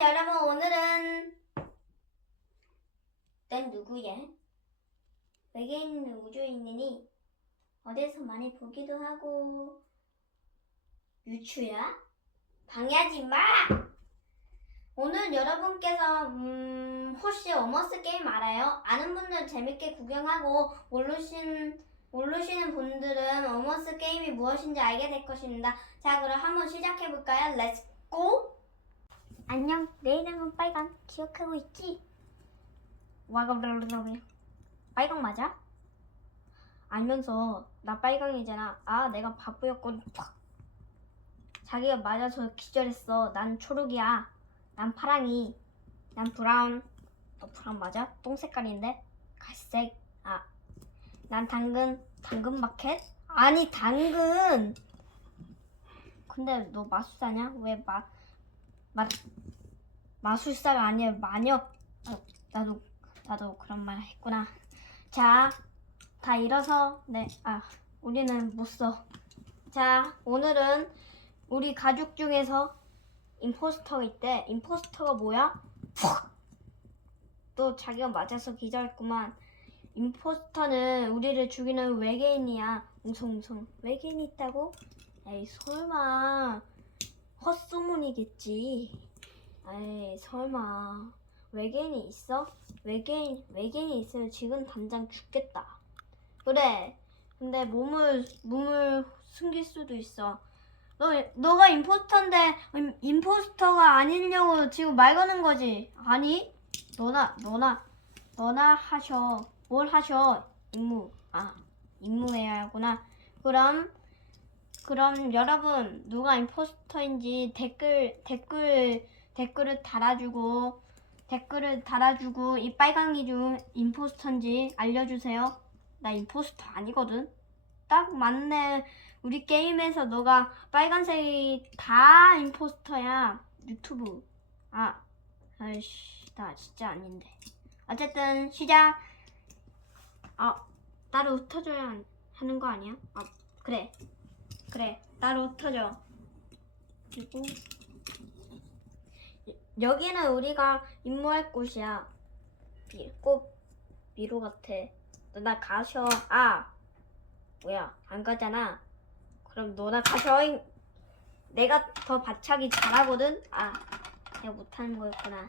여러분 오늘은 넌 누구야? 외계인 우주에 있느니 어디서 많이 보기도 하고 유추야? 방해하지 마! 오늘 여러분께서 음, 혹시 어머스 게임 알아요? 아는 분들 재밌게 구경하고 모르신 모르시는 분들은 어머스 게임이 무엇인지 알게 될 것입니다. 자, 그럼 한번 시작해 볼까요? 렛츠 고! 안녕, 내 이름은 빨강. 기억하고 있지? 와가블라블라 빨강 맞아? 알면서 나 빨강이잖아. 아, 내가 바보였군. 팍. 자기가 맞아서 기절했어. 난 초록이야. 난 파랑이. 난 브라운. 너 브라운 맞아? 똥 색깔인데? 갈색. 아, 난 당근. 당근 마켓? 아니, 당근. 근데 너 마술사냐? 왜 마, 마, 마술사가 아니야 마녀. 어, 나도 나도 그런 말 했구나. 자, 다 일어서 네, 아 우리는 못 써. 자, 오늘은 우리 가족 중에서 임포스터가 있대. 임포스터가 뭐야? 또 자기가 맞아서 기절했구만. 임포스터는 우리를 죽이는 외계인이야. 웅성웅성. 외계인이 있다고? 에이 설마 헛소문이겠지. 에이 설마 외계인이 있어? 외계인 외계인이 있으면 지금 당장 죽겠다. 그래. 근데 몸을 몸을 숨길 수도 있어. 너 너가 임포스터인데 임, 임포스터가 아니려고 지금 말 거는 거지? 아니? 너나 너나 너나 하셔. 뭘 하셔? 임무. 아 임무해야 하구나. 그럼 그럼 여러분 누가 임포스터인지 댓글 댓글 댓글을 달아주고 댓글을 달아주고 이 빨강이 중 임포스터인지 알려주세요. 나 임포스터 아니거든. 딱 맞네. 우리 게임에서 너가 빨간색이 다 임포스터야. 유튜브. 아, 아이씨, 나 진짜 아닌데. 어쨌든 시작. 아, 나를 흩어줘야 하는 거 아니야? 아, 그래. 그래, 나를 흩어져. 그리고 여기는 우리가 임무할 곳이야. 미, 꼭 미로 같아. 너나 가셔. 아, 뭐야? 안 가잖아. 그럼 너나 가셔. 잉. 내가 더 바짝이 잘하거든. 아, 내가 못하는 거였구나.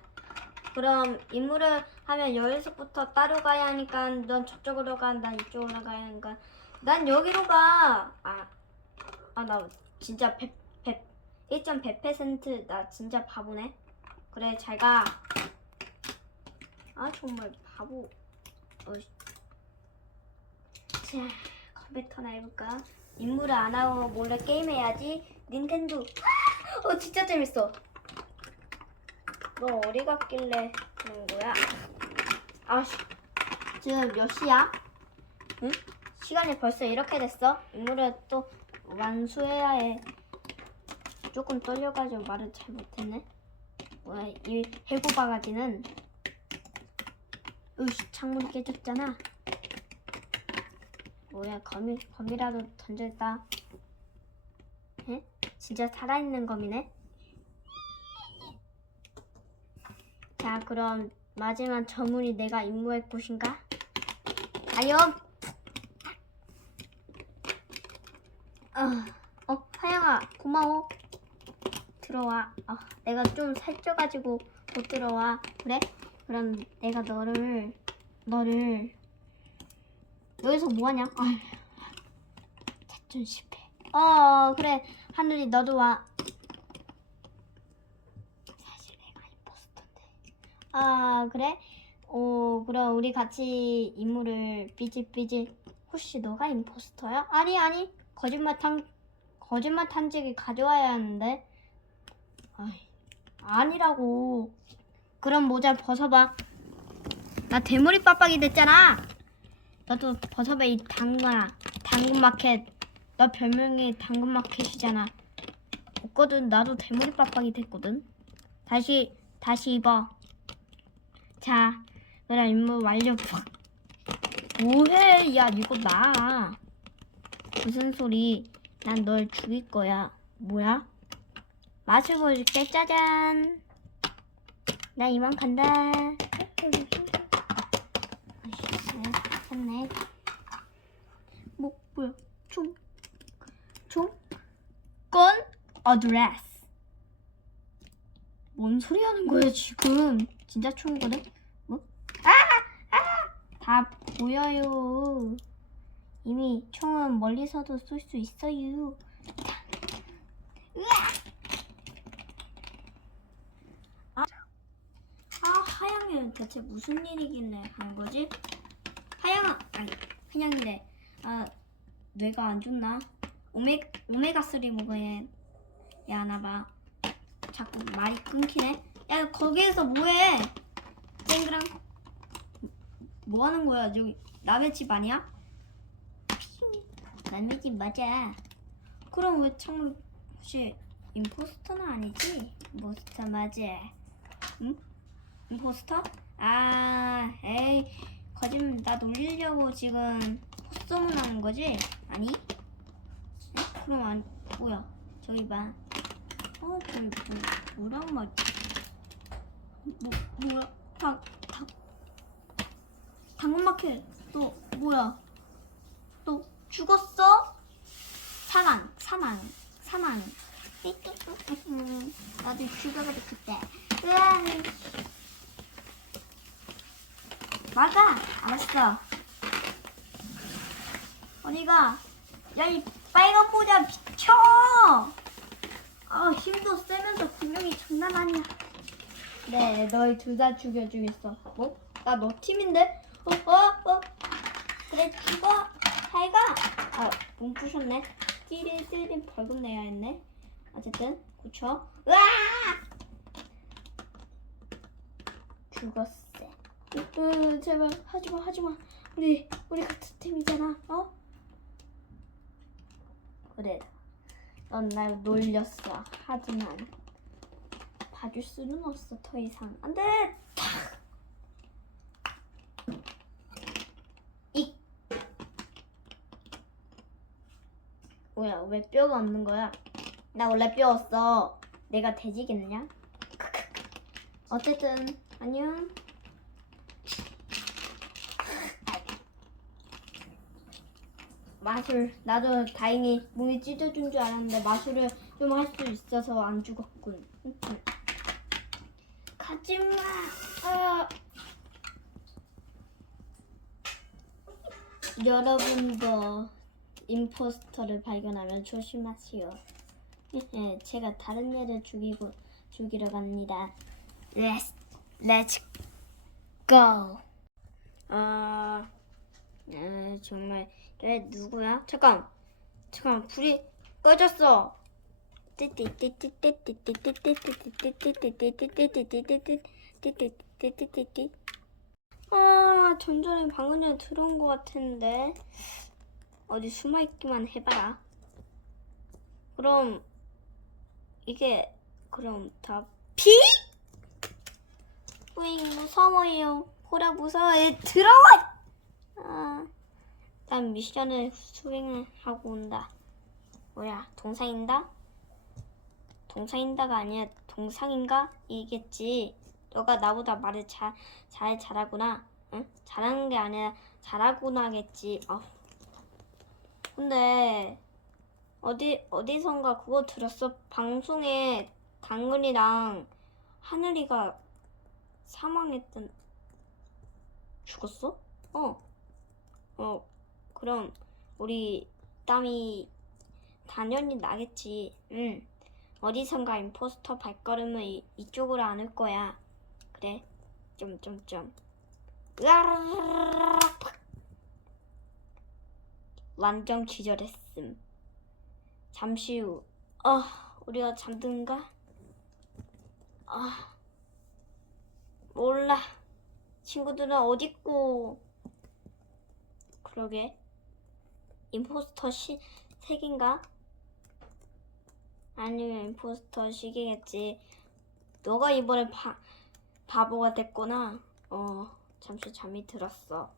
그럼 임무를 하면 여기서부터 따로 가야 하니까 넌 저쪽으로 가, 난 이쪽으로 가야 하니까 난 여기로 가. 아, 아 나 진짜 100, 100, 1.100%나 진짜 바보네. 그래 잘 가. 아 정말 바보. 어이. 자 컴퓨터나 해볼까? 임무를 안 하고 몰래 게임해야지. 닌텐도. 어 진짜 재밌어. 너 어디 갔길래 그런 거야? 아 씨. 지금 몇 시야? 응? 시간이 벌써 이렇게 됐어? 임무를 또 완수해야 해. 조금 떨려가지고 말을 잘 못했네. 뭐야 이 해고 바가지는 으씨 창문이 깨졌잖아 뭐야 거미 거미라도 던졌다 에? 진짜 살아있는 거미네 자 그럼 마지막 저문이 내가 임무할 곳인가 아니 어, 어 하영아 고마워 들어와. 아, 내가 좀 살쪄가지고 못 들어와. 그래? 그럼 내가 너를 너를 여기서 뭐하냐? 아, 작전 실패. 어 그래 하늘이 너도 와. 사실 내가 임포스터인데. 아 그래? 어 그럼 우리 같이 임무를 삐질삐질. 혹시 너가 임포스터야? 아니 아니 거짓말 탄 거짓말 탄지기 가져와야 하는데. 아이, 아니라고. 그럼 모자 벗어봐. 나 대머리 빡빡이 됐잖아. 너도 벗어봐 이 당근아. 당근 마켓. 너 별명이 당근 마켓이잖아. 없거든. 나도 대머리 빡빡이 됐거든. 다시 다시 입어. 자, 그럼 임무 완료. 뭐해? 야 이거 나. 무슨 소리? 난 널 죽일 거야. 뭐야? 맛을 보여줄게 짜잔 나 이만 간다. 괜찮네. 뭐, 뭐야? 총, 총, 건, 어드레스. 뭔 소리 하는 거야, 지금? 진짜 총이거든? 뭐? 아! 아! 다 보여요. 이미 총은 멀리서도 쏠 수 있어요. 아, 아 하양이는 대체 무슨 일이길래 하는 거지? 하양아, 아니 그냥이래. 아 뇌가 안 좋나? 오메 오메가 3 먹어야 야 하나 봐. 자꾸 말이 끊기네. 야 거기에서 뭐해? 쨍그랑 뭐 하는 거야? 저기 남의 집 아니야? 남의 집 맞아. 그럼 왜 창문 혹시 임포스터는 아니지? 임포스터 맞아. 응? 임포스터? 아, 에이, 거짓말 나 놀리려고 지금 헛소문하는 거지? 아니? 에? 그럼 안 뭐야? 저기 봐. 어, 저기 뭐, 뭐란 말? 뭐 뭐야? 당, 당, 당근마켓 너 뭐야? 너 죽었어? 사망, 사망, 사망. 음, 나도 죽어가지고 그때. 막아, 알았어. 어디가? 야, 이 빨간 모자 비켜! 아, 힘도 세면서 분명히 장난 아니야. 네, 너희 둘 다 죽여주겠어. 뭐? 나 너 팀인데? 어, 어, 어. 그래, 죽어. 잘 가. 아, 몸 부셨네. 띠리띠리 벌금 내야 했네. 어쨌든, 고쳐. 으아! 죽었어. 으, 제발 하지마, 하지마. 우리, 우리 같은 팀이잖아. 어? 그래. 넌날 놀렸어. 하지만 봐줄 수는 없어. 더 이상 안 돼. 이 뭐야? 왜 뼈가 없는 거야? 나 원래 뼈 없어. 내가 돼지겠냐? 어쨌든 안녕. 마술 나도 다행히 몸이 찢어진 줄 알았는데 마술을 좀 할 수 있어서 안 죽었군. 가지마. 아. 여러분도 임포스터를 발견하면 조심하시오. 예, 제가 다른 애를 죽이고 죽이러 갑니다. Let's Let's go. 아, 에, 정말 에 누구야? 잠깐, 잠깐 불이 꺼졌어. 아, 전전에 방금 전에 들어온 것 같은데 어디 숨어 있기만 해봐라. 그럼 이게 그럼 다 피? 뿌잉 무서워요. 보라 무서워요. 들어와. 아, 난 미션을 수행을 하고 온다. 뭐야, 동상인다? 동상인다가 아니라 동상인가? 이겠지. 너가 나보다 말을 잘, 잘 잘하구나. 응? 잘하는 게 아니라 잘하구나겠지. 어. 근데 어디 어디선가 그거 들었어? 방송에 당근이랑 하늘이가 사망했던 죽었어? 어. 어. 그럼 우리 땀이 당연히 나겠지. 응. 어디선가 임포스터 발걸음을 이, 이쪽으로 안 올 거야. 그래. 점점점. 으아르르르르르. 완전 기절했음. 잠시 후. 어, 우리가 잠든가? 아, 몰라. 친구들은 어딨고? 그러게. 임포스터 시, 색인가? 아니면 임포스터 시계겠지. 너가 이번에 바, 바보가 됐구나. 어, 잠시 잠이 들었어.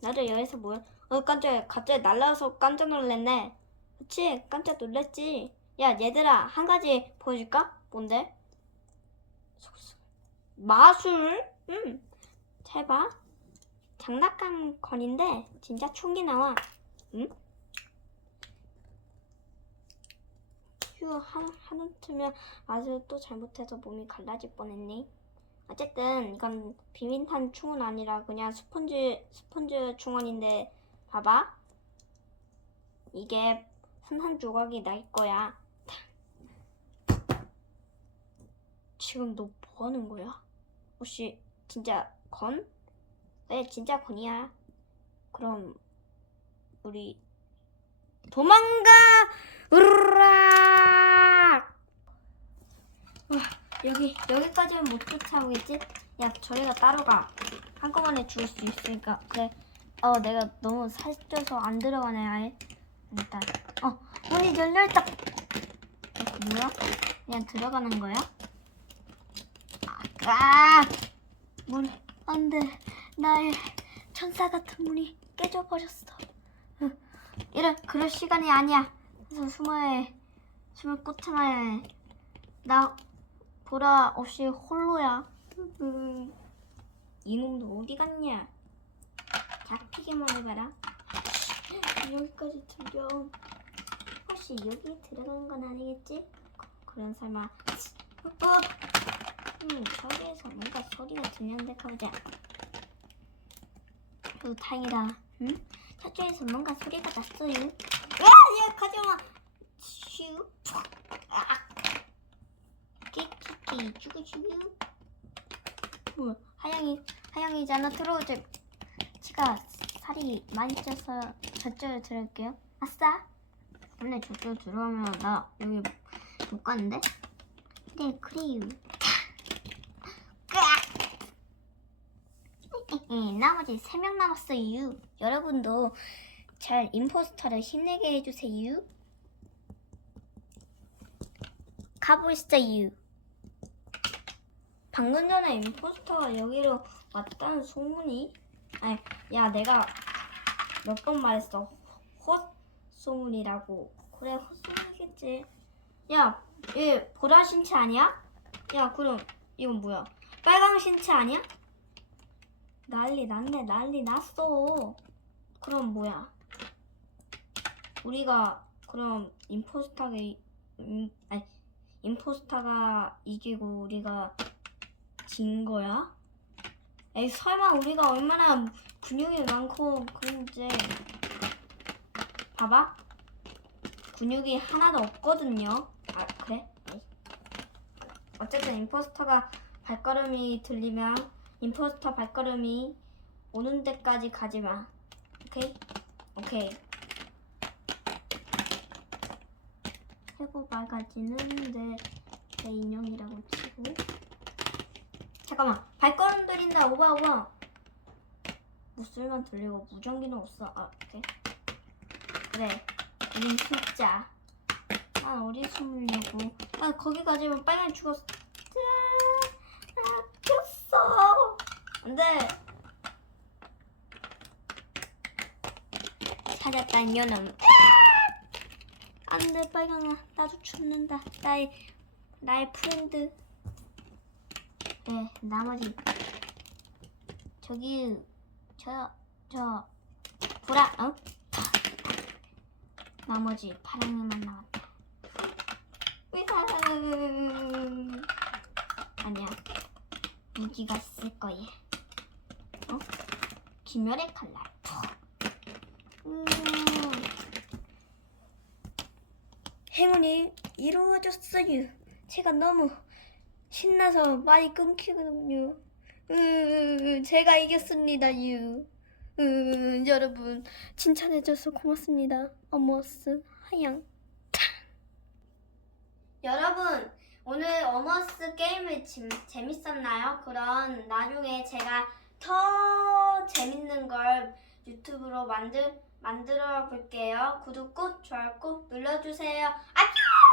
나도 여기서 뭘, 어, 깜짝이야. 갑자기 날라와서 깜짝 놀랐네. 그치? 깜짝 놀랐지? 야, 얘들아, 한 가지 보여줄까? 뭔데? 마술? 응. 잘 봐. 장난감 건인데 진짜 총기 나와. 응? 휴, 한, 하루쯤면 아주 또 잘못해서 몸이 갈라질 뻔했네. 어쨌든 이건 비민탄 충은 아니라 그냥 스펀지 스펀지 충원인데 봐봐. 이게 산산 조각이 날 거야. 지금 너 뭐 하는 거야? 혹시 진짜 건? 네, 진짜 건이야. 그럼 우리 도망가! 으르락! 와, 여기 여기까지는 못 쫓아오겠지? 야, 저리가 따로 가. 한꺼번에 죽을 수 있으니까. 그래. 어, 내가 너무 살쪄서 안 들어가네, 아예. 일단. 어, 문이 열려있다. 어, 뭐야? 그냥 들어가는 거야? 아! 문, 안 돼. 나의 천사 같은 문이 깨져버렸어. 으, 이래, 그럴 시간이 아니야. 그래서 숨어야 해. 숨을 꼭 참아야 해. 나 보라 없이 홀로야. 음, 이놈도 어디 갔냐? 잡히기만 해봐라. 여기까지 들려. 혹시 여기 들어가는 건 아니겠지? 그런 설마. 어? 음, 저기에서 뭔가 소리가 들리는데 가보자. 오, 다행이다. 응? 저쪽에서 뭔가 소리가 났어요. 야, 야, 가져와. 슈, 아, 끼끼끼, 쭈구쭈구. 뭐야? 하양이, 하양이잖아. 들어오자. 제가 살이 많이 쪄서 저쪽으로 들어올게요. 아싸. 원래 저쪽 들어오면 나 여기 못 가는데? 네, 그래요. 나머지 3명 남았어요. 여러분도 잘 임포스터를 힘내게 해주세요. 가보시죠. 방금 전에 임포스터가 여기로 왔다는 소문이 아니 야 내가 몇 번 말했어 헛 소문이라고 그래 헛 소문이겠지 야 얘 보라 신체 아니야? 야 그럼 이건 뭐야 빨강 신체 아니야? 난리 났네 난리 났어 그럼 뭐야 우리가 그럼 임포스터가 이- 음, 아니 임포스터가 이기고 우리가 진 거야? 에이 설마 우리가 얼마나 근육이 많고 그런지 봐봐 근육이 하나도 없거든요 아 그래? 어쨌든 임포스터가 발걸음이 들리면 임포스터 발걸음이 오는 데까지 가지 마. 오케이? 오케이. 해고 밝아지는 내, 내 인형이라고 치고. 잠깐만. 발걸음 들린다. 오바, 오바. 무술만 들리고 무전기는 없어. 아, 오케이. 그래. 우린 진짜. 난 어디 숨으려고. 아, 거기 가지면 빨간 죽었어. 아, 아, 꼈어. 안 돼. 찾았다, 이년은. 안 돼, 빨강아. 나도 죽는다. 나의, 나의 프렌드. 네, 나머지. 저기, 저, 저, 보라, 어? 나머지 파랑이만 나왔다. 으아. 아니야. 무기가 쓸 거야. 어? 기멸의 칼날. 음. 행운이 이루어졌어요. 제가 너무 신나서 말이 끊기거든요. 으, 제가 이겼습니다, 유. 으, 여러분 칭찬해줘서 고맙습니다. 어머스 하양. 여러분 오늘 어머스 게임을 지, 재밌었나요? 그럼 나중에 제가 더 재밌는 걸 유튜브로 만들 만들어 볼게요. 구독 꾹 좋아요 꾹 눌러주세요. 안녕.